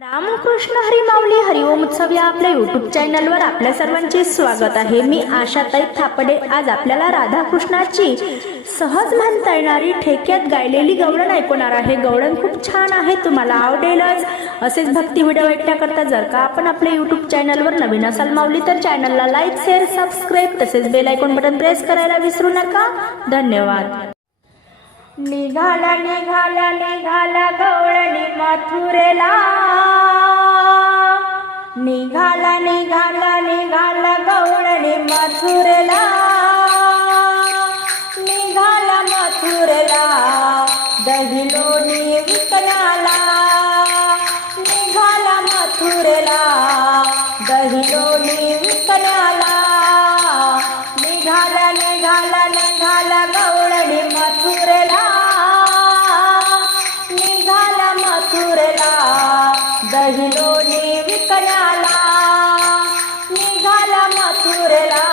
रामकृष्ण हरी माऊली हरिओम उत्सव या आपल्या युट्यूब चॅनलवर आपल्या सर्वांचे स्वागत आहे. मी आशाताई थापडे. आज आपल्याला राधाकृष्णाची सहज म्हणता येणारी ठेक्यात गायलेली गवळण ऐकवणार आहे. गवळण खूप छान आहे तुम्हाला आवडेलच. असेच भक्ती व्हिडिओ ऐकण्याकरता जर का आपण आपल्या युट्यूब चॅनलवर नवीन असाल माऊली तर चॅनलला लाईक शेअर सबस्क्राईब तसेच बेल आयकॉन बटन प्रेस करायला विसरू नका. धन्यवाद. निघाला निघाला निघाला गवळणी मथुरेला. निघाला निघाला निघाला गवळणी मथुरेला. निघाला मथुरेला दही लोणी विकण्याला. निघाला मथुरेला दही लोणी विकण्याला. निघाला निघाला निघाला गवळणी मथुरेला. दोन्ही विकण्याला निघाला मथुरला.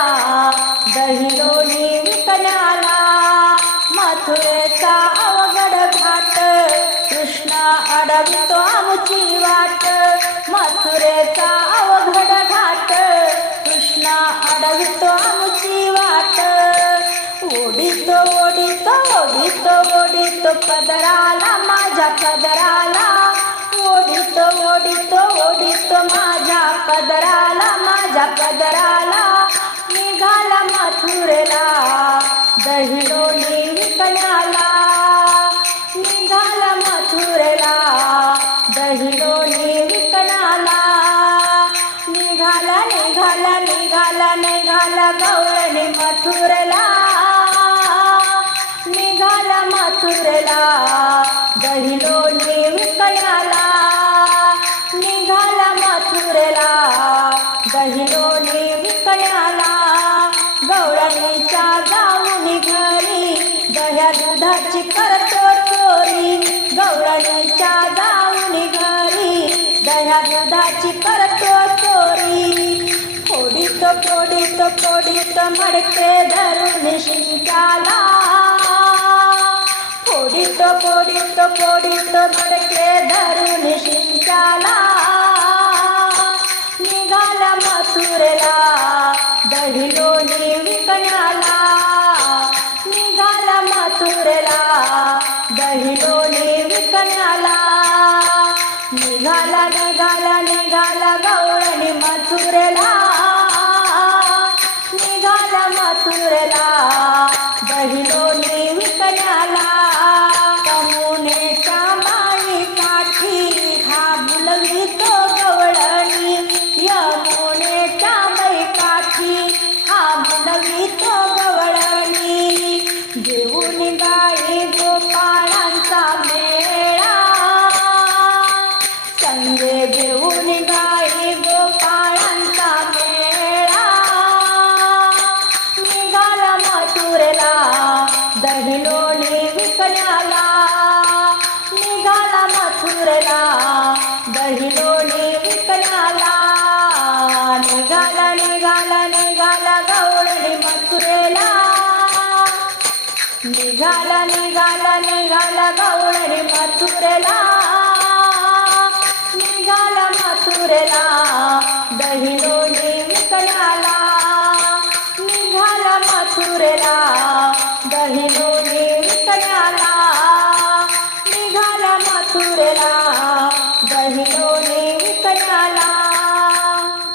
दही दोन्ही विकण्याला मथुरेचा अवघड घाट. कृष्ण अडवितो आमची वाट. मथुरेचा अवघड घाट. कृष्ण अडवितो आमची वाट. ओढितो ओढितो ओढितो ओढितो पदराला माझ्या पदराला. ओढित ओढित ओढित माझ्या पदराला माझ्या पदराला. निघाला मथुरेला दही लोणी विकण्याला. निघाला मथुरेला दही लोणी विकण्याला. निघाला निघाला निघाला निघाला गौरणी मथुरेला. निघाला मथुरेला दही दह्या दुधाची करतो चोरी गवळणीच्या जाऊन घरी. दह्या दुधाची करतो चोरी. फोडीत फोडीत फोडीत मडके धरून शिंकाला फोडीत फोडीत फोडीत मडके धरून शिंकाला निघाला मथुरेला दही दही लोणी विकण्याला निघाला निघाला निघाला मथुरेला. निघाला मथुरेला. दही लोणी विकण्याला निघाला मथुरेला.